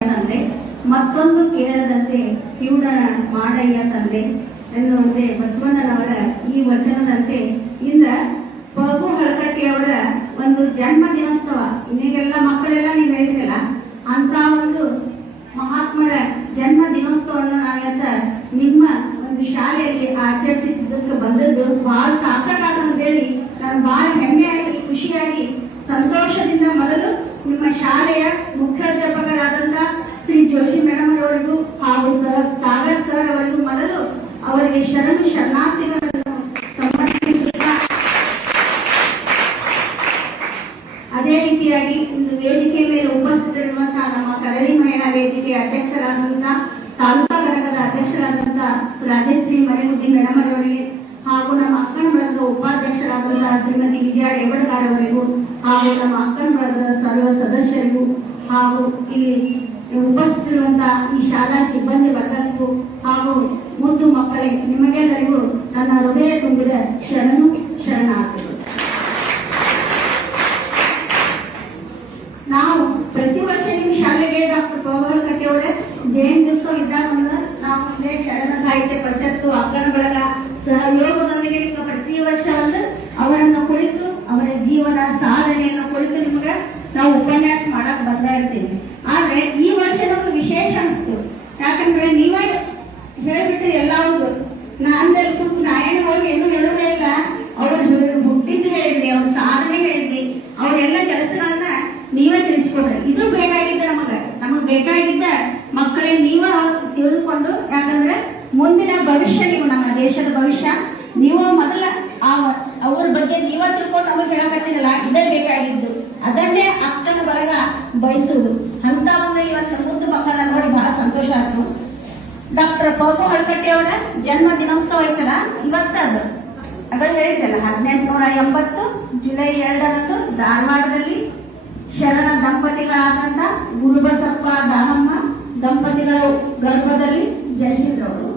ಅಂದ್ರೆ ಮತ್ತೊಂದು ಕೇಳದಂತೆ ಕಿವುಡನ ಮಾಡಯ್ಯ ತಂದೆ ಎನ್ನುವಂತೆ ಬಸವಣ್ಣನವರ ಈ ವಚನದಂತೆ ಇಂದ ಪ್ರಭು ಹಳಕಟ್ಟಿಯವರ ಒಂದು ಜನ್ಮ ದಿನೋತ್ಸವ. ಇನ್ನೀಗೆಲ್ಲ ಮಕ್ಕಳೆಲ್ಲ ನೀವು ಹೇಳಿದ್ರಲ್ಲ, ಅಂತ ಒಂದು ಮಹಾತ್ಮರ ಜನ್ಮ ದಿನೋತ್ಸವವನ್ನು ನಾವಿವತ್ತ ನಿಮ್ಮ ಒಂದು ಶಾಲೆಯಲ್ಲಿ ಆಚರಿಸಿದ್ದಕ್ಕೆ ಬಂದದ್ದು ಬಹಳ ಸಾರ್ಥಕ ಹೇಳಿ ನಾನು ಬಹಳ ಹೆಮ್ಮೆಯಾಗಿ ಖುಷಿಯಾಗಿ ಸಂತೋಷದಿಂದ ಮೊದಲು ನಿಮ್ಮ ಶಾಲೆಯ ಮುಖ್ಯಾಧ್ಯಾಪಕರಾದಂತ ಶ್ರೀ ಜೋಶಿ ಮೇಡಮ್ ಅವರಿಗೂ ಹಾಗೂ ಸಾಗರ್ ಸರ್ ಅವರಿಗೂ ಮೊದಲು ಅವರಿಗೆ ಶರಣಾರ್ಥಿಗಳನ್ನು ಸಮರ್ಪಿಸುತ್ತಾ, ಅದೇ ರೀತಿಯಾಗಿ ಒಂದು ವೇದಿಕೆ ಮೇಲೆ ಉಪಸ್ಥಿತರಿರುವಂತಹ ನಮ್ಮ ಕದರಿ ಮಹಿಳಾ ವೇದಿಕೆ ಅಧ್ಯಕ್ಷರಾದಂತಹ ತಾಲೂಕಾ ಘಟಕದ ಅಧ್ಯಕ್ಷರಾದಂತಹ ರಾಜಶ್ರೀ ಮರೆಗುದ್ದಿ ಮೇಡಮ್ ಅವರಿಗೆ ಹಾಗೂ ನಮ್ಮ ಅಕ್ಕನ ಬಳಗದ ಉಪಾಧ್ಯಕ್ಷರಾದಂತಹ ಶ್ರೀಮತಿ ವಿಜಯ ರೇವಡ್ಗಾರ್ ಅವರಿಗೂ ಹಾಗೂ ನಮ್ಮ ಅಕ್ಕನ ಬಳಗದ ಸರ್ವ ಸದಸ್ಯರಿಗೂ ಹಾಗೂ ಇಲ್ಲಿ ಉಪಸ್ಥಿತಿರುವಂತಹ ಈ ಶಾಲಾ ಸಿಬ್ಬಂದಿ ವರ್ಗಕ್ಕೂ ಹಾಗೂ ಮುದ್ದು ಮಕ್ಕಳಿಗೆ ನಿಮಗೆಲ್ಲರಿಗೂ ನನ್ನ ಹೃದಯ ತುಂಬಿದ ಶರಣಾರ್ಥಿಗಳು. ನಾವು ಪ್ರತಿ ವರ್ಷ ನಿಮ್ಮ ಶಾಲೆಗೆ ಡಾಕ್ಟರ್ ಪ್ರಭಾಕರ್ ಕಟ್ಟಿಯವರೇ ಜಯಂತ್ಯುತ್ಸವ ಇದ್ದಾಗ ನಾವು ಇಲ್ಲೇ ಶರಣ ಸಾಹಿತ್ಯ ಪರಿಷತ್ತು ಅಕ್ಕನ ಬಳಗ ಸಹಯೋಗದೊಂದಿಗೆ ಪ್ರತಿ ವರ್ಷ ಅವರನ್ನು ಕುರಿತು ಅವರ ಜೀವನ ಸಾಧನೆಯನ್ನು ಕುರಿತು ನಿಮಗೆ ನಾವು ಉಪನ್ಯಾಸ ಮಾಡಕ್ ಬರ್ತಾ ಇರ್ತೀವಿ. ಆದ್ರೆ ಈ ವರ್ಷ ನಮ್ಗೆ ವಿಶೇಷ ಅನಿಸ್ತು. ಯಾಕಂದ್ರೆ ನೀವೇ ಹೇಳ್ಬಿಟ್ರಿ ಎಲ್ಲ ಒಂದು ನಾನೇ ಹೋಗಿ ಏನು ಹೇಳೋದೇ ಇಲ್ಲ. ಅವ್ರು ಹುಟ್ಟಿದ್ದು ಹೇಳಿದ್ರಿ, ಅವ್ರ ಸಾಧನೆ ಹೇಳಿದ್ರಿ, ಅವ್ರೆಲ್ಲ ಕೆಲಸಗಳನ್ನ ನೀವೇ ತಿಳಿಸ್ಕೊಡ್ರಿ. ಇದು ಬೇಕಾಗಿದ್ದ ನಮಗ್ ಬೇಕಾಗಿದ್ದ ಮಕ್ಕಳೇ ನೀವ ತಿಳಿದುಕೊಂಡು, ಯಾಕಂದ್ರೆ ಮುಂದಿನ ಭವಿಷ್ಯ ನೀವು, ನಮ್ಮ ದೇಶದ ಭವಿಷ್ಯ ನೀವು ಮೊದಲ ಅವ್ರ ಬಗ್ಗೆ ನೀವ ತಿಳ್ಕೊಂಡು ನಮಗೆ ಹೇಳಕತ್ತಿರಲ್ಲ, ಇದೇ ಬೇಕಾಗಿದ್ದು. ಅದನ್ನೇ ಅಕ್ಕನ ಬಳಗ ಬಯಸುವುದು. ಅಂತ ಒಂದು ಇವತ್ತು ಮುದ್ದು ಮಕ್ಕಳನ್ನ ನೋಡಿ ಬಹಳ ಸಂತೋಷ ಆಯ್ತು. ಡಾಕ್ಟರ್ ಪ್ರಭು ಹಳಕಟ್ಟಿ ಅವರ ಜನ್ಮ ದಿನೋತ್ಸವ ಐತಲ್ಲ, ಇವತ್ತದು ಅದ ಹೇಳಿದ್ರಲ್ಲ 1880 ಜುಲೈ 2ರಂದು ಧಾರವಾಡದಲ್ಲಿ ಶರಣ ದಂಪತಿಗಳಾದಂತ ಗುರುಬಸಪ್ಪ ದಾನಮ್ಮ ದಂಪತಿಗಳ ಗರ್ಭದಲ್ಲಿ ಜನಿಸಿದ್ರವರು.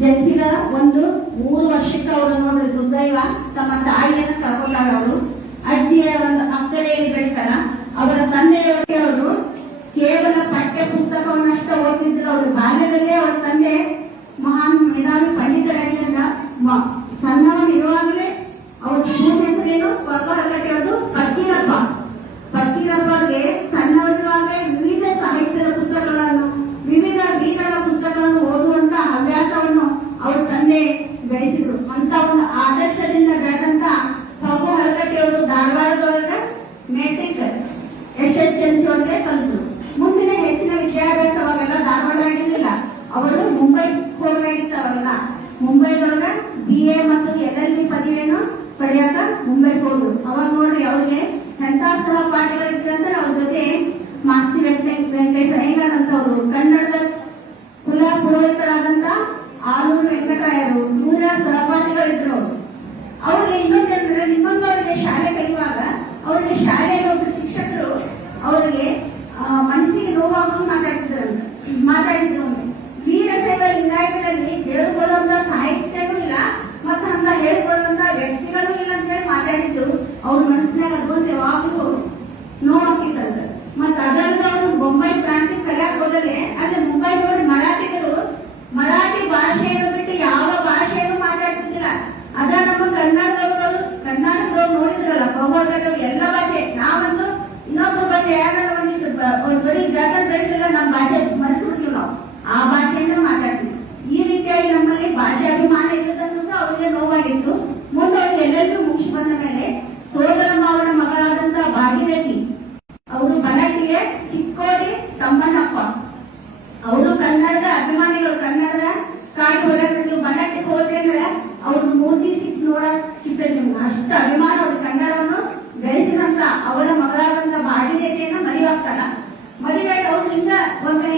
ಜನಿಸಿದ ಒಂದು 3 ವರ್ಷಕ್ಕೆ ಅವರು ನೋಡಿ ದುರ್ದೈವ ತಮ್ಮ ತಾಯಿಯನ್ನು ಕಳ್ಕೊಂಡಾಗ ಅವರು ಅಜ್ಜಿಯ ಒಂದು ಅಂಗಡಿಯಲ್ಲಿ ಬೆಳಿತಾರ. ಅವರ ತಂದೆಯವರಿಗೆ ಅವರು ಕೇವಲ ಪಠ್ಯ ಪುಸ್ತಕವನ್ನಷ್ಟ ಓದಿದ್ರು. ಅವರು ಬಾಲ್ಯದಲ್ಲೇ ಅವರ ತಂದೆ ಮಹಾನ್ ಮೇಧಾವಿ ಪಂಡಿತರಾಗಿದ್ದ. ಸಣ್ಣವನಿರುವಾಗಲೇ ಅವ್ರ ಪೂರ್ಣ ಹೆಸರೇನು ಪರ್ವಹಳಕಟ್ಟಿಯವರು ಫಕೀರಪ್ಪ. ಫಕೀರಪ್ಪಗೆ ಸಣ್ಣವನಿರುವಾಗಲೇ ವಿವಿಧ ಸಾಹಿತ್ಯದ ಪುಸ್ತಕಗಳನ್ನು, ವಿವಿಧ ಗೀತಗಳ ಪುಸ್ತಕಗಳನ್ನು ಓದುವಂತ ಹವ್ಯಾಸವನ್ನು ಅವ್ರ ತಂದೆ ಬೆಳೆಸಿದ್ರು. ಅಂತ ಒಂದು ಆದರ್ಶದಿಂದ ಬೆಳೆದಂತ ಪ್ರಭು ಹಳಕಟ್ಟಿಯವರು ಧಾರವಾಡದೊಳಗೆ ಮೆಟ್ರಿಕ್ SSLC ಒಳಗೆ ಕಲಿತರು. ಮುಂದಿನ ಹೆಚ್ಚಿನ ವಿದ್ಯಾಭ್ಯಾಸ ಅವಾಗೆಲ್ಲ ಧಾರವಾಡಾಗಿರ್ಲಿಲ್ಲ, ಅವರು ಮುಂಬೈ ಹೋಗಬೇಕಿತ್ತು. ಅವಾಗೆಲ್ಲ ಮುಂಬೈದೊಳಗ BA ಮತ್ತು LLB ಪದವಿಯನ್ನು ಪಡೆಯಾಕ ಮುಂಬೈಗೆ ಹೋದ್ರು. ಅವಾಗ ನೋಡ್ರಿ ಅವ್ರಿಗೆ ಎಂತ ಸಹಪಾಠಿಗಳಿದ್ದಂದ್ರೆ ಅವ್ರ ಜೊತೆ ಮಾಸ್ತಿ ವೆಂಕಟೇಶ ಅಯ್ಯಂಗಾರ್ ಅಂತವ್ರು, ಕನ್ನಡದ ಕುಲ ಪುರೋಹಿತರಾದಂತ ಆಲೂರು ವೆಂಕಟರಾಯರು, 100 ಸಹಪಾಠಿಗಳಿದ್ರು. ಅವ್ರಿಗೆ ಇನ್ನೊಂದಂದ್ರೆ ನಿಮ್ಮಂತವ್ರಿಗೆ ಶಾಲೆ ಕಲಿಯುವಾಗ ಅವ್ರಿಗೆ ಶಾಲೆಯ ಒಬ್ಬ ಶಿಕ್ಷಕರು ಅವರಿಗೆ ಮನಸ್ಸಿಗೆ ನೋವಾಗೂ ಮಾತಾಡಿದ್ರು. ವೀರಶೈವ ಲಿಂಗಾಯತರಲ್ಲಿ ಹೇಳಿಕೊಳ್ಳುವಂತ ಸಾಹಿತ್ಯನೂ ಇಲ್ಲ ಮತ್ತು ಅಂತ ಹೇಳಿಕೊಳ್ಳುವಂತ ವ್ಯಕ್ತಿಗಳೂ ಇಲ್ಲ ಅಂತ ಹೇಳಿ ಮಾತಾಡಿದ್ರು. ಅವ್ರ ಮನಸ್ಸಿನಾಗ ಅದ್ಭುತ ಯಾವಾಗಲೂ ನೋವಾಗ್ತಿತ್ತಂತ. ಮತ್ತೆ ಅದರಿಂದ ಅವರು ಬೊಂಬೈ ಪ್ರಾಂತ್ಯ ಕಲಿಯಾಕ ಹೋದರೆ ಅಲ್ಲಿ ಮುಂಬೈ ನೋಡಿ ಮರಾಠಿ ಭಾಷೆಯನ್ನು ಬಿಟ್ಟು ಯಾವ ಭಾಷೆಯನ್ನು ಮಾತಾಡ್ತಿದ್ದಿಲ್ಲ. ಅದ ನಮ್ಮ ಕರ್ನಾಟಕದವ್ರು ನೋಡಿದ್ರಲ್ಲ ಪ್ರಭಾಕರ್ ಎಲ್ಲ ಭಾಷೆ. ನಾವಂತೂ ಇನ್ನೊಬ್ಬ ಭಾಷೆ ಯಾಕಂದ್ರೆ ಒಂದಿಷ್ಟು ಬರೀ ಜಾಗ ಬೆಳೆದಿಲ್ಲ, ನಮ್ಮ ಭಾಷೆ ಮರೆಸ್ಬಿಡ್ತೀವಿ ನಾವು, ಆ ಭಾಷೆಯನ್ನು ಮಾತಾಡ್ತೀವಿ. ಈ ರೀತಿಯಾಗಿ ನಮ್ಮಲ್ಲಿ ಭಾಷೆ ಅಭಿಮಾನ ಇರೋದನ್ನು ಅವ್ರಿಗೆ ನೋವಾಗಿತ್ತು. ಮುಂದೆ ಅವ್ರಿಗೆ ಎಲ್ಲರಿಗೂ ಮುಗಿಸಿ ಬಂದ ಮೇಲೆ ಸೋದರಮ್ಮ ಅವರ ಮಗಳಾದಂತ ಭಾಗೀರಥಿ ಅವರು ಬನಟ್ಟಿಗೆ ಚಿಕ್ಕೋಡಿ ತಮ್ಮನಪ್ಪ ಅವರು ಕನ್ನಡದ ಅಭಿಮಾನಿಗಳು. ಕನ್ನಡದ ಕಾಡು ಹೊರಗಡೆ ಬನಟ್ಟಿಗೆ ಹೋದ್ರೆ ಅಂದ್ರೆ ಅವ್ರ ಮೂರ್ತಿ ನೋಡಕ್ ಸಿಗ್ತದೆ. ಅಷ್ಟು ಅಭಿಮಾನ ಅವ್ರ ಕನ್ನಡವನ್ನು ಬೆಳೆಸಿದಂತ ಅವರ ಮಗಳಾದಂತ ಭಾಗೀರಥಿಯನ್ನ ಮರಿವಾಗ್ತಾರ. ಮರಿಬೇಡ ಅವ್ರಿಂದ ಒಮ್ಮೆ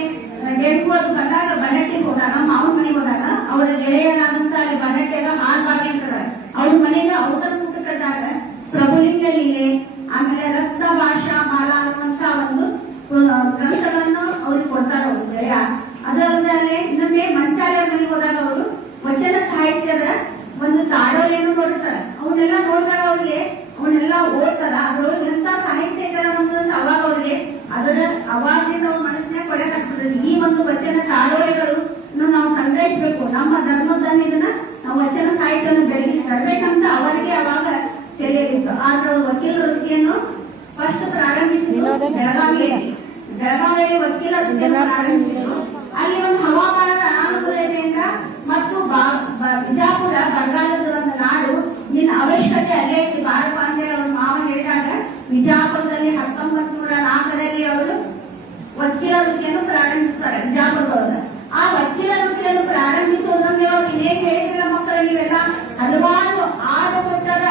ಗೆಲ್ಕೋದು ಬಂದಾಗ ಬನಟ್ಟಿಗೆ ಹೋದಾಗ, ಮಾವನ ಮನೆಗೆ ಹೋದಾಗ ಅವರ ಗೆಳೆಯರಾದಂತ ಅಲ್ಲಿ ಬನಟ್ಟೆಲ್ಲ ಹಾಲ್ ಬಾಗಿ ಅಂತಾರೆ. ಅವ್ರ ಮನೆಗೆ ಔತಣ ಊಟ ಕಟ್ಟಾಗ ಪ್ರಭುಲಿಂಗ ಲೀಲೆ, ಆಮೇಲೆ ರಕ್ತ ಭಾಷಾ ಮಾಲಾ ಅನ್ನುವಂತ ಒಂದು ಗ್ರಂಥಗಳನ್ನು ಅವ್ರಿಗೆ ಕೊಡ್ತಾರೆ ಅವರು ಗೆಳೆಯ. ಅದಲ್ಲದೆ ಇನ್ನೊಮ್ಮೆ ಮಂಚಾಲಯ ಮನೆಗೆ ಹೋದಾಗ ಅವರು ವಚನ ಸಾಹಿತ್ಯದ ಒಂದು ತಾಡೋಲೆಯನ್ನು ನೋಡ್ತಾರೆ. ಅವನ್ನೆಲ್ಲ ನೋಡಿದಾಗ ಅವ್ರಿಗೆ ಅವನ್ನೆಲ್ಲ ಓದ್ತಾರ. ಅದ್ರೊಳಗೆ ಎಂತ ಸಾಹಿತ್ಯ ಇದಾರ ಅವಾಗ ಅವ್ರಿಗೆ ಅದರ ಅವಾಗಿನ ಅವ್ರ ಮನಸ್ಸಿನ ಕೊಡಕ್ ಆದ್ರೆ ವಕೀಲ ವೃತ್ತಿಯನ್ನು ಫಸ್ಟ್ ಪ್ರಾರಂಭಿಸಿದ್ರು ಬೆಳಗಾವಿಯಲ್ಲಿ ವಕೀಲ ವೃತ್ತಿಯನ್ನು ಪ್ರಾರಂಭಿಸಿದ್ರು. ಅಲ್ಲಿ ಒಂದು ಹವಾಮಾನದ ಅನಾನುಕೂಲತೆಯಿಂದ ಮತ್ತು ಬಿಜಾಪುರ ಬರಗಾಲದ ಒಂದು ನಾಡು, ನಿನ್ನ ಅವಶ್ಯಕತೆ ಅಲ್ಲೇ ಐತಿ ಬಾರಪ್ಪ ಅಂತೇಳಿ ಅವ್ರ ಮಾವ ಹೇಳಿದಾಗ ಬಿಜಾಪುರದಲ್ಲಿ 1904ರಲ್ಲಿ ಅವರು ವಕೀಲ ವೃತ್ತಿಯನ್ನು ಪ್ರಾರಂಭಿಸ್ತಾರೆ ಬಿಜಾಪುರದೊಳಗ. ಆ ವಕೀಲ ವೃತ್ತಿಯನ್ನು ಪ್ರಾರಂಭಿಸುವುದನ್ನು ಅವ್ರು ಇನ್ನೇನು ಹೇಳಿದ್ರೆ ಮಕ್ಕಳು ನೀವೆಲ್ಲ ಹಲವಾರು ಆಡುಪಟ್ಟದ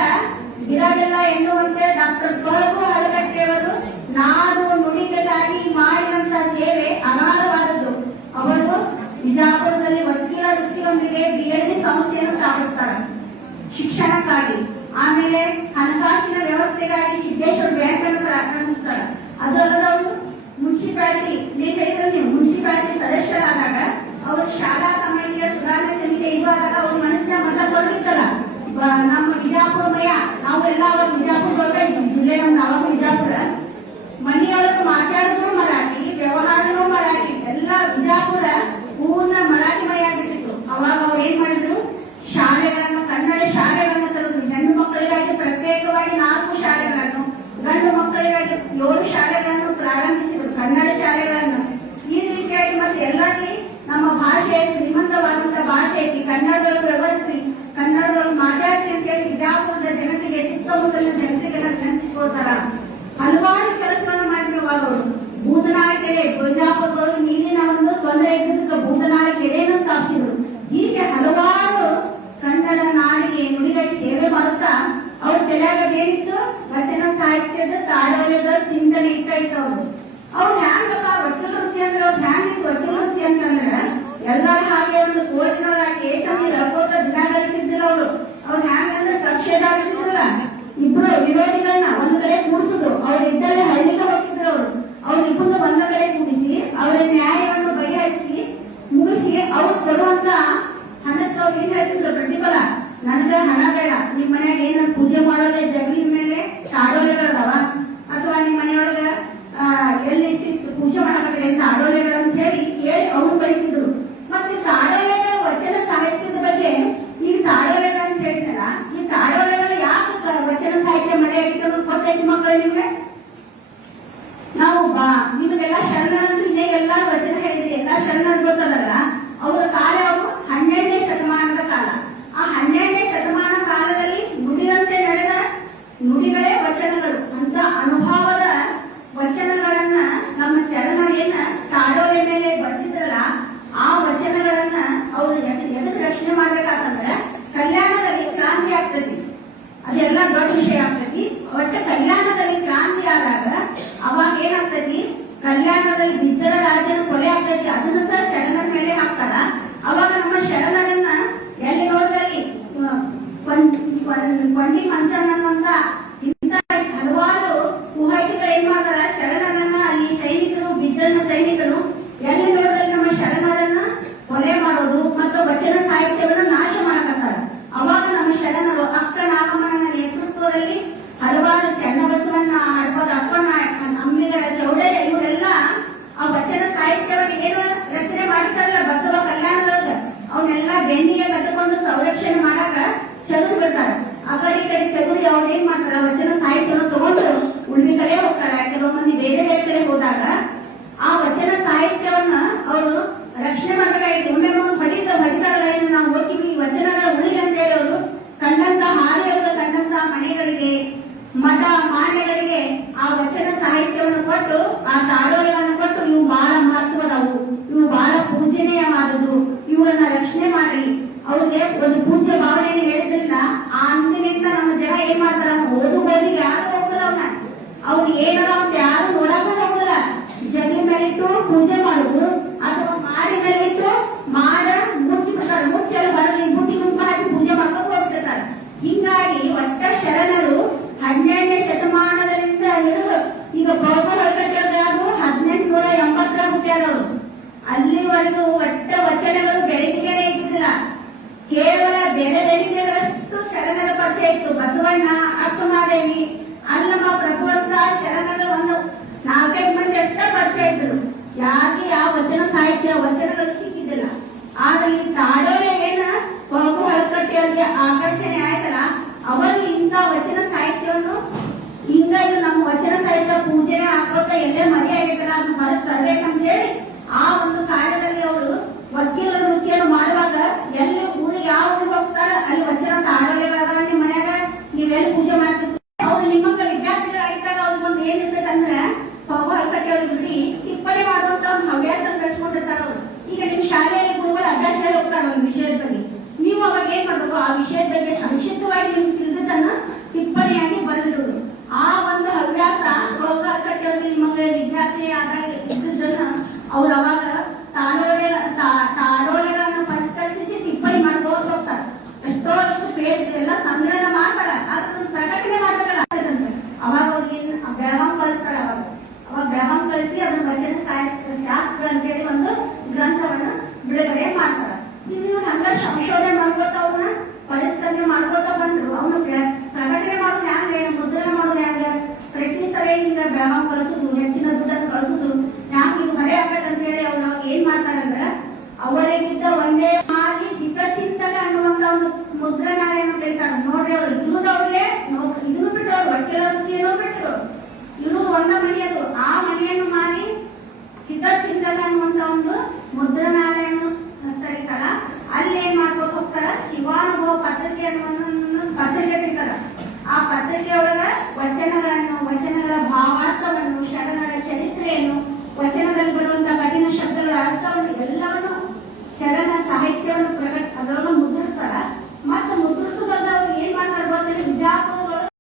ಗಿಡಗೆಲ್ಲ ಎನ್ನುವಂತೆ ಡಾಕ್ಟರ್ ಕೊಳಗು ಹಳಗಟ್ಟೆಯವರು ನಾಡು ನುಡಿಗಳಿಗಾಗಿ ಮಾಡಿದಂತ ಸೇವೆ ಅಗಾಧವಾದದ್ದು. ಅವರು ಬಿಜಾಪುರದಲ್ಲಿ ವಕೀಲ ವೃತ್ತಿಯೊಂದಿಗೆ BLD ಸಂಸ್ಥೆಯನ್ನು ಸ್ಥಾಪಿಸ್ತಾರೆ ಶಿಕ್ಷಣಕ್ಕಾಗಿ. ಆಮೇಲೆ ಹಣಕಾಸಿನ ವ್ಯವಸ್ಥೆಗಾಗಿ ಸಿದ್ದೇಶ್ವರ ಬ್ಯಾಂಕ್ ಅನ್ನು ಪ್ರಾರಂಭಿಸ್ತಾರೆ. ಅದಲ್ಲದ ಅವರು ಮುನ್ಸಿಪಾಲಿಟಿ ಮುನ್ಸಿಪಾಲಿಟಿ ಸದಸ್ಯರಾದಾಗ ಅವರು ಶಾಲಾ ಕಮಿಟಿಯ ಸುಧಾರಣೆ ಸಮಿತಿ ಇರುವಾಗ ಅವ್ರ ಮನಸ್ಸಿನ ಮತ ಕೊಟ್ಟಿತ್ತಲ್ಲ ನಮ್ಮ ಬಿಜಾಪುರಮಯ ನಾವೆಲ್ಲ ಅವಾಗ ಬಿಜಾಪುರ ಜಿಲ್ಲೆ ನಮ್ದು ಅವಾಗ ಬಿಜಾಪುರ ಮನೆಯೊಳಗೆ ಮಾತಾಡಿದ್ರು ಮರಾಠಿ, ವ್ಯವಹಾರನೂ ಮರಾಠಿ, ಎಲ್ಲ ಬಿಜಾಪುರ ಪೂರ್ಣ ಮರಾಠಿ ಮನೆಯಾಗ್ಬಿಟ್ಟಿತ್ತು. ಅವಾಗ ಅವ್ರು ಏನ್ ಮಾಡಿದ್ರು, ಶಾಲೆಗಳನ್ನು ಕನ್ನಡ ಶಾಲೆಗಳನ್ನು ತೆಗೆದ್ರು. ಹೆಣ್ಣು ಮಕ್ಕಳಿಗಾಗಿ ಪ್ರತ್ಯೇಕವಾಗಿ 4 ಶಾಲೆಗಳನ್ನು, ಗಂಡು ಮಕ್ಕಳಿಗಾಗಿ 7 ಶಾಲೆಗಳನ್ನು ಪ್ರಾರಂಭಿಸಿದ್ರು, ಕನ್ನಡ ಶಾಲೆಗಳನ್ನು. ಈ ರೀತಿಯಾಗಿ ಮತ್ತೆ ಎಲ್ಲರಲ್ಲಿ ನಮ್ಮ ಭಾಷೆ ಶ್ರೀಮಂತವಾದಂತಹ ಭಾಷೆ ಐತಿ, ಕನ್ನಡದೊಳಗೆ ವ್ಯವಸ್ಥೆ, ಕನ್ನಡದೊಳಗೆ ಮಾತಾಡ್ತಿ ಅಂತೇಳಿ ಬಿಜಾಪುರದ ಜನತೆಗೆ ಸುತ್ತಮುತ್ತಲಿನ ಜನತೆಗೆಲ್ಲ ನೆನಪಿಸ್ಕೊಳ್ತಾರ. ಹಲವಾರು ಕೆಲಸಗಳನ್ನು ಮಾಡಿದ್ರು ಅವರು. ಭೂತನಾಳ ಕೆರೆ ಬಿಜಾಪುರದೊಳಗೆ ನೀರಿನ ಒಂದು ತೊಂದರೆ ಇದ್ದಿದ್ದಕ್ಕೆ ಭೂತನಾಳ ಕೆರೆಯನ್ನು ಸ್ಥಾಪಿಸಿದ್ರು. ಹೀಗೆ ಹಲವಾರು ಕನ್ನಡ ನಾಡಿಗೆ ನುಡಿಗಾಗಿ ಸೇವೆ ಮಾಡುತ್ತಾ ಅವ್ರ ತಲೆಯಾಗದೇನಿತ್ತು, ವಚನ ಸಾಹಿತ್ಯದ ತಾಡೋಲದ ಚಿಂತನೆ ಇರ್ತಾ ಇತ್ತು. ಅವ್ರು ಹ್ಯಾಂಗಲ್ಲ ವಕೀಲ ವೃತ್ತಿ ಅಂದ್ರೆ ಅವ್ರು ಹ್ಯಾಂಗಿತ್ತು ವಕೀಲ ವೃತ್ತಿ ಅಂತಂದ್ರೆ ಎಲ್ಲರ ಹಾಗೆ ಒಂದು ಕೋರ್ಟಿನೊಳಗೆ ಕೇಸಲ್ಲಿ ರಕೋತ ದಿನ ಕಲಿತಿದ್ದಿಲ್ಲ ಅವರು. ಅವ್ರು ಹ್ಯಾಂಗಂದ್ರೆ ಕಕ್ಷೆದಾಗಿದ್ದಿಲ್ಲ, ಇಬ್ರು ವಿರೋಧಿಗಳನ್ನ ಒಂದ್ ಕಡೆ ಕೂಡಿಸುದು, ಅವ್ರ ಇದ್ದಲ್ಲಿ ಹಳ್ಳಿಗೆ ಹೋಗ್ತಿದ್ರು ಅವರು. ಅವ್ರಿಬ್ಬರನ್ನು ಒಂದ ಕಡೆ ಕೂಡಿಸಿ ಅವರ ನ್ಯಾಯವನ್ನು ಬಗೆಹರಿಸಿ ಮುಗಿಸಿ ಅವ್ರು ಕೊಡುವಂತ ಹಣಕ್ಕೆ ಅವ್ರು ಏನ್ ಹೇಳ್ತಿದ್ರು, ಪ್ರತಿಫಲ ನನಗೆ ಹಣ ಬೇಡ, ನಿಮ್ ಮನ್ಯಾಗ ಏನ ಪೂಜೆ ಮಾಡೋದೇ ಜಗಲಿನ ಮೇಲೆ ತಾಡೋಲೆಗಳದಾವ ಅಥವಾ ನಿಮ್ ಮನೆಯೊಳಗ ಎಲ್ಲಿ ಪೂಜೆ ಮಾಡಬೇಕ್ರಿ ಅಂತ ತಾಡೋಲೆಗಳಂತ ಹೇಳಿ ಅವ್ರು ಬರೀತಿದ್ರು. ಮತ್ತೆ ತಾಡೋಲೆಗಳ ವಚನ ಸಾಹಿತ್ಯದ ಬಗ್ಗೆ ಈಗ ತಾಡೋಲೆಗಳು ಅಂತ ಹೇಳ್ತಾರ, ಈ ತಾಡೋಲೆಗಳು ಯಾಕೆ ವಚನ ಸಾಹಿತ್ಯ ಮಳೆ ಆಗಿತ್ತು ಅನ್ನೋದು ಗೊತ್ತೈತಿ ಮಕ್ಕಳು ನಿಮ್ಗೆ? ನಾವು ನಿಮಗೆಲ್ಲ ಶರಣರಂತೂ ಇನ್ನೇ ಎಲ್ಲಾ ವಚನ ಹೇಳಿದೆ, ಎಲ್ಲಾ ಶರಣರು ಗೊತ್ತಲ್ಲ. ಅವರ ಕಾಲ ಅವರು 12ನೇ ಶತಮಾನದ ಕಾಲ. ಆ 12ನೇ ಶತಮಾನ ಕಾಲದಲ್ಲಿ ನುಡಿದಂತೆ ನಡೆದ ನುಡಿಗಳೇ ವಚನಗಳು ಅಂತ ಅನುಭವದ ವಚನಗಳನ್ನ ನಮ್ಮ ಶರಣರೇನ ತಾಡೋಲೆ ಮೇಲೆ ಬರ್ತಿದ್ರಲ್ಲ, ಆ ವಚನಗಳನ್ನ ಅವ್ರು ಎದಕ್ಕೆ ರಕ್ಷಣೆ ಮಾಡ್ಬೇಕಾತಂದ್ರೆ ಕಲ್ಯಾಣದಲ್ಲಿ ಕ್ರಾಂತಿ ಆಗ್ತತಿ, ಅದೆಲ್ಲ ದೊಡ್ಡ ವಿಷಯ ಆಗ್ತತಿ. ಒಟ್ಟ ಕಲ್ಯಾಣದಲ್ಲಿ ಕ್ರಾಂತಿ ಆದಾಗ ಅವಾಗ ಏನಾಗ್ತತಿ, ಕಲ್ಯಾಣದಲ್ಲಿ ಬಿಜ್ಜರ ರಾಜನ ಕೊಲೆ ಆಗ್ತೈತಿ, ಅದನ್ನ ಸಹ ಶರಣರ ಮೇಲೆ ಹಾಕ್ತಾರ. ಅವಾಗ ನಮ್ಮ ಶರಣರನ್ನ ಎಲ್ಲಿ ನೋಡಿದಲ್ಲಿ ಕೊಂಡಿ ಮಂಚನಂತ ಇಂತ ಹಲವಾರು ಕುಹೈಟಿಗಳು ಏನ್ ಮಾಡ್ತಾರ, ಶರಣರನ್ನ ಅಲ್ಲಿ ಸೈನಿಕರು ಬಿಜ್ಜರನ ಸೈನಿಕರು ಎಲ್ಲಿ ನೋಡಿದಲ್ಲಿ ನಮ್ಮ ಶರಣರನ್ನ ಕೊಲೆ ಮಾಡೋದು ಮತ್ತು ವಚನ ಸಾಹಿತ್ಯವನ್ನು ನಾಶ ಮಾಡಕತ್ತಾರ. ಅವಾಗ ನಮ್ಮ ಶರಣರು ಅಕ್ಕ ನಾಗಮ್ಮನ ನೇತೃತ್ವದಲ್ಲಿ ಹಲವಾರು ಚನ್ನಬಸವಣ್ಣ, ಹಡಪದ ಅಪ್ಪಣ್ಣ, ಅಂಬಿಗರ ಚೌಡಯ್ಯ ಇವರೆಲ್ಲ ಆ ವಚನ ಸಾಹಿತ್ಯವನ್ನು ಏನು ರಚನೆ ಮಾಡ್ತಾರಲ್ಲ ಬಸವ ಕಲ್ಯಾಣದೊಳಗ, ಅವನ್ನೆಲ್ಲ ಬೆನ್ನಿಗೆ ಕಟ್ಟಿಕೊಂಡು ಸಂರಕ್ಷಣೆ ಮಾಡಾಕ ಚದುರು ಬಿಡ್ತಾರ. ಆ ಕಡೆ ಈ ಕಡೆ ಚದುರಿ ಅವ್ರು ಏನ್ ಮಾಡ್ತಾರ, ವಚನ ಸಾಹಿತ್ಯವನ್ನು ತಗೊಂಡು ಉಳ್ಮಿ ಕಡೆ ಹೋಗ್ತಾರ. ಕೆಲವು ಮಂದಿ ಬೇರೆ ಬೇರೆ ಕಡೆ ಹೋದಾಗ ಆ ವಚನ ಸಾಹಿತ್ಯವನ್ನ ಅವರು ರಕ್ಷಣೆ ಮಾಡಬೇಕಾಗಿತ್ತು. ಒಮ್ಮೆ ಹೊಡಿತಾರಲ್ಲ, ಇನ್ನು ನಾವು ಹೋಗ್ತೀವಿ ಈ ವಚನದ ಉಳಿ ಅಂತ ಹೇಳಿ ಅವರು ಕಂಡಂತ ಹಾದಿಗಳು ಕಂಡಂತ ಮನೆಗಳಿಗೆ ಮಠ ಮಾನ್ಯಗಳಿಗೆ ಆ ವಚನ ಸಾಹಿತ್ಯವನ್ನು ಕೊಟ್ಟು ಆ ತಾಡೋಲೆಗಳನ್ನು ಕೊಟ್ಟು ಇವು ಬಹಳ ಮಹತ್ವದವು, ಇವು ಬಹಳ ಪೂಜನೀಯವಾದದ್ದು, ಇವುಗಳನ್ನ ರಕ್ಷಣೆ ಮಾಡಿ ಅವ್ರಿಗೆ ಒಂದು ಪೂಜ್ಯ ಭಾವನೆಯನ್ನು ಹೇಳಿದ್ರಿಂದ ಆ ಅಂದಿನಿಂದ ನಮ್ಮ ಜನ ಏನ್ ಮಾಡ್ತಾರ, ಓದಿಗೆ ಯಾರು ಹೋಗಲ್ಲ, ಅವ್ರಿಗೆ ಏನೋ ಅಂತ ಯಾರು ನೋಡಕ್ಕೂ ಹೋಗಲ್ಲ. ಜಗಲಿ ಮೇಲಿಟ್ಟು ಪೂಜೆ ಮಾಡುದು ಅಥವಾ ಮಾಡಿ ಮೇಲಿಟ್ಟು ಮಾಡ ಮುಚ್ಚಿಬಿಡ್ತಾರೆ, ಮುಚ್ಚಿ ಅಲ್ಲಿ ಬರಲಿ ಬುಟ್ಟಿ ಗುಂಪ ಹಾಕಿ ಪೂಜೆ ಮಾಡ್ಕೊಂಡು ಹೋಗ್ತಿರ್ತಾರೆ. ಹಿಂಗಾಗಿ ಒಟ್ಟ ಶರಣರು 12ನೇ ಶತಮಾನದಿಂದ ಹಿಡಿದು ಈಗ ಬಹುಬಲಕಟ್ಟೆಗಳು 1880 ಹುಟ್ಟ್ಯಾರವರು. ಅಲ್ಲಿವರೆಗೂ ಒಟ್ಟ ವಚನಗಳು ಬೆಳಕಿಗೆನೇ ಇದ್ದಿಲ್ಲ, ಕೇವಲ ಬೆಳೆದೆಣಿಕೆಗಳಷ್ಟು ಶರಣರ ಪರಿಚಯ ಇತ್ತು. ಬಸವಣ್ಣ, ಅಕ್ಕಮಹಾದೇವಿ, ಅಲ್ಲಮ್ಮ ಪ್ರಭುವಂತ ಶರಣರ ಒಂದು 4-5 ಮಂದಿ ಅಷ್ಟ ಪರಿಚಯ ಇದ್ರು. ಯಾಕೆ ಆ ವಚನ ಸಾಹಿತ್ಯ ವಚನಗಳು ಸಿಕ್ಕಿದ್ದಿಲ್ಲ. ಆದ್ರೆ ಈ ತಾಡೋಲೆ ಏನ ಬಹು ಹಳಕಟ್ಟೆಯವರಿಗೆ ಆಕರ್ಷಣೆ ಆಯ್ತಲ್ಲ, ಅವರು ಇಂಥ ವಚನ ಸಾಹಿತ್ಯವನ್ನು ಮುಂಚೆನೆ ಹಾಕೋತ ಎಲ್ಲೇ ಮರಿ ಆಗಿದ್ದಾರೆ ಅದನ್ನ ಹೊರಗೆ ತರಬೇಕಂತ ಹೇಳಿ ಆ ಒಂದು ಕಾರ್ಯದಲ್ಲಿ ಅವರು ವಕೀಲ ವೃತ್ತಿಯನ್ನು ಮಾಡುವಾಗ ಎಲ್ಲಿ ಊರಿಗೆ ಯಾವ ಊರಿಗೆ ಹೋಗ್ತಾರೆ ಅಲ್ಲಿ ವಜ್ರಂತ ಆಡಳಿತಗಳ ನಿಮ್ಮ ಮನ್ಯಾಗ ನೀವೆಲ್ಲಿ ಪೂಜೆ ಮಾಡ್ತಿದ್ರು ಅವ್ರು ನಿಮ್ಮ ವಿದ್ಯಾರ್ಥಿಗಳು ಆಯ್ತಾಗ ಅವ್ರಿಗೊಂದು ಏನಿರ್ತೈತೆ ಅಂದ್ರೆ ಪಾಪು ಹಲ್ಕಕ್ಕೆ ಅವ್ರಿಗೆ ಬಿಡಿ ಟಿಪ್ಪಣಿ ಮಾಡುವಂತ ಒಂದು ಹವ್ಯಾಸ ಬೆಳೆಸ್ಕೊಂಡಿರ್ತಾರೆ ಅವರು. ಈಗ ನಿಮ್ ಶಾಲೆಯಲ್ಲಿ ಗುರುಗಳು ಅಭ್ಯಾಸ ಹೇಳಿ ಹೋಗ್ತಾರೆ ಒಂದು ವಿಷಯದ ಬಗ್ಗೆ, ನೀವು ಅವಾಗ ಏನ್ ಮಾಡ್ಬೇಕು, ಆ ವಿಷಯದ ಬಗ್ಗೆ ಸಂಕ್ಷಿಪ್ತವಾಗಿ ನಿಮ್ಗೆ ತಿಳಿದನ್ನ ಟಿಪ್ಪಣಿಯಾಗಿ ಬರೆದಿಡುವುದು. ಆ ಒಂದು ಹವ್ಯಾಸ ಪಾಪು ಹಲ್ಕಕ್ಕೆ ಅವ್ರಿಗೆ ನಿಮಗೆ ವಿದ್ಯಾರ್ಥಿ ಆದಾಗ ಇದ್ದದನ್ನ ಅವ್ರು ಅವಾಗ ತಾಡೋಲೆಗಳನ್ನು ಪರಿಷ್ಕರಿಸಿ ಟಿಪ್ಪಣಿ ಮಾಡ್ಕೋತ ಹೋಗ್ತಾರೆ. ಎಷ್ಟೋ ಅಷ್ಟು ಪೇಜ್ ಎಲ್ಲ ಸಂಗ್ರಹಣ ಮಾಡ್ತಾರೆ, ಅದನ್ನ ಪ್ರಕಟಣೆ ಮಾಡ್ಬೇಕಲ್ಲ. ಅವಾಗ ಅವ್ರಿಗೆ ಬೆಳಗಾಂ ಕಳಿಸ್ತಾರೆ. ಅವಾಗ ಬೆಳಗಾಂ ಕಳಿಸಿ ಅದನ್ನ ವಚನ ಶಾಸ್ತ್ರ ಅಂತೇಳಿ ಒಂದು ಗ್ರಂಥವನ್ನ ಬಿಡುಗಡೆ ಮಾಡ್ತಾರೆ. ನೀವು ಹಂಗ ಸಂಶೋಧನೆ ಮಾಡ್ಕೋತ ಅವನ್ನ ಪರಿಷ್ಕರಣೆ ಮಾಡ್ಕೋತ ಬಂದ್ರು ಅವನು ಪ್ರಕಟಣೆ ಮಾಡೋದು ಹ್ಯಾಂಗ, ಮುದ್ರಣ ಮಾಡೋದು ಹ್ಯಾಂಗ, ಪ್ರತಿ ಸಲ ಹಿಂಗ ಬೆಳಗಾಂ ಕಳಿಸೋದು, ಹೆಚ್ಚಿನ ದುಡ್ಡನ್ನು ಕಳಿಸೋದು ಹ್ಯಾಂಗ ಇದು ಮರೆ ಆಗತ್ತೆ ಅಂತ ಹೇಳಿ ಅವ್ರು ಅವಾಗ ಏನ್ ಮಾಡ್ತಾರಂದ್ರೆ ಅವಳಿಗಿದ್ದ ಒಂದೇ ಮಾಡಿ ಹಿತಚಿಂತನೆ ಅನ್ನುವಂತ ಒಂದು ಮುದ್ರಣಾಲಯನ ಕರೀತಾರೆ. ನೋಡ್ರಿ ಅವ್ರು ಇರುವುದವ್ರಿಗೆ ಇದನ್ನು ಬಿಟ್ಟರು, ವಕೀಲ ವೃತ್ತಿಯನ್ನು ಬಿಟ್ಟರು, ಇರುವುದು ಒಂದ ಮಣಿ ಅದು. ಆ ಮಣಿಯನ್ನು ಮಾಡಿ ಹಿತಚಿಂತನೆ ಅನ್ನುವಂತ ಒಂದು ಮುದ್ರಣಾಲಯವನ್ನು ಕರೀತಾರ. ಅಲ್ಲಿ ಏನ್ ಮಾಡ್ಬೋದು ಹೋಗ್ತಾರ, ಶಿವಾನುಭವ ಪತ್ರಿಕೆ ಅನ್ನುವಂತ ಪತ್ರಿಕೆ ಕರೀತಾರ. ಆ ಪತ್ರಿಕೆ ಒಳಗ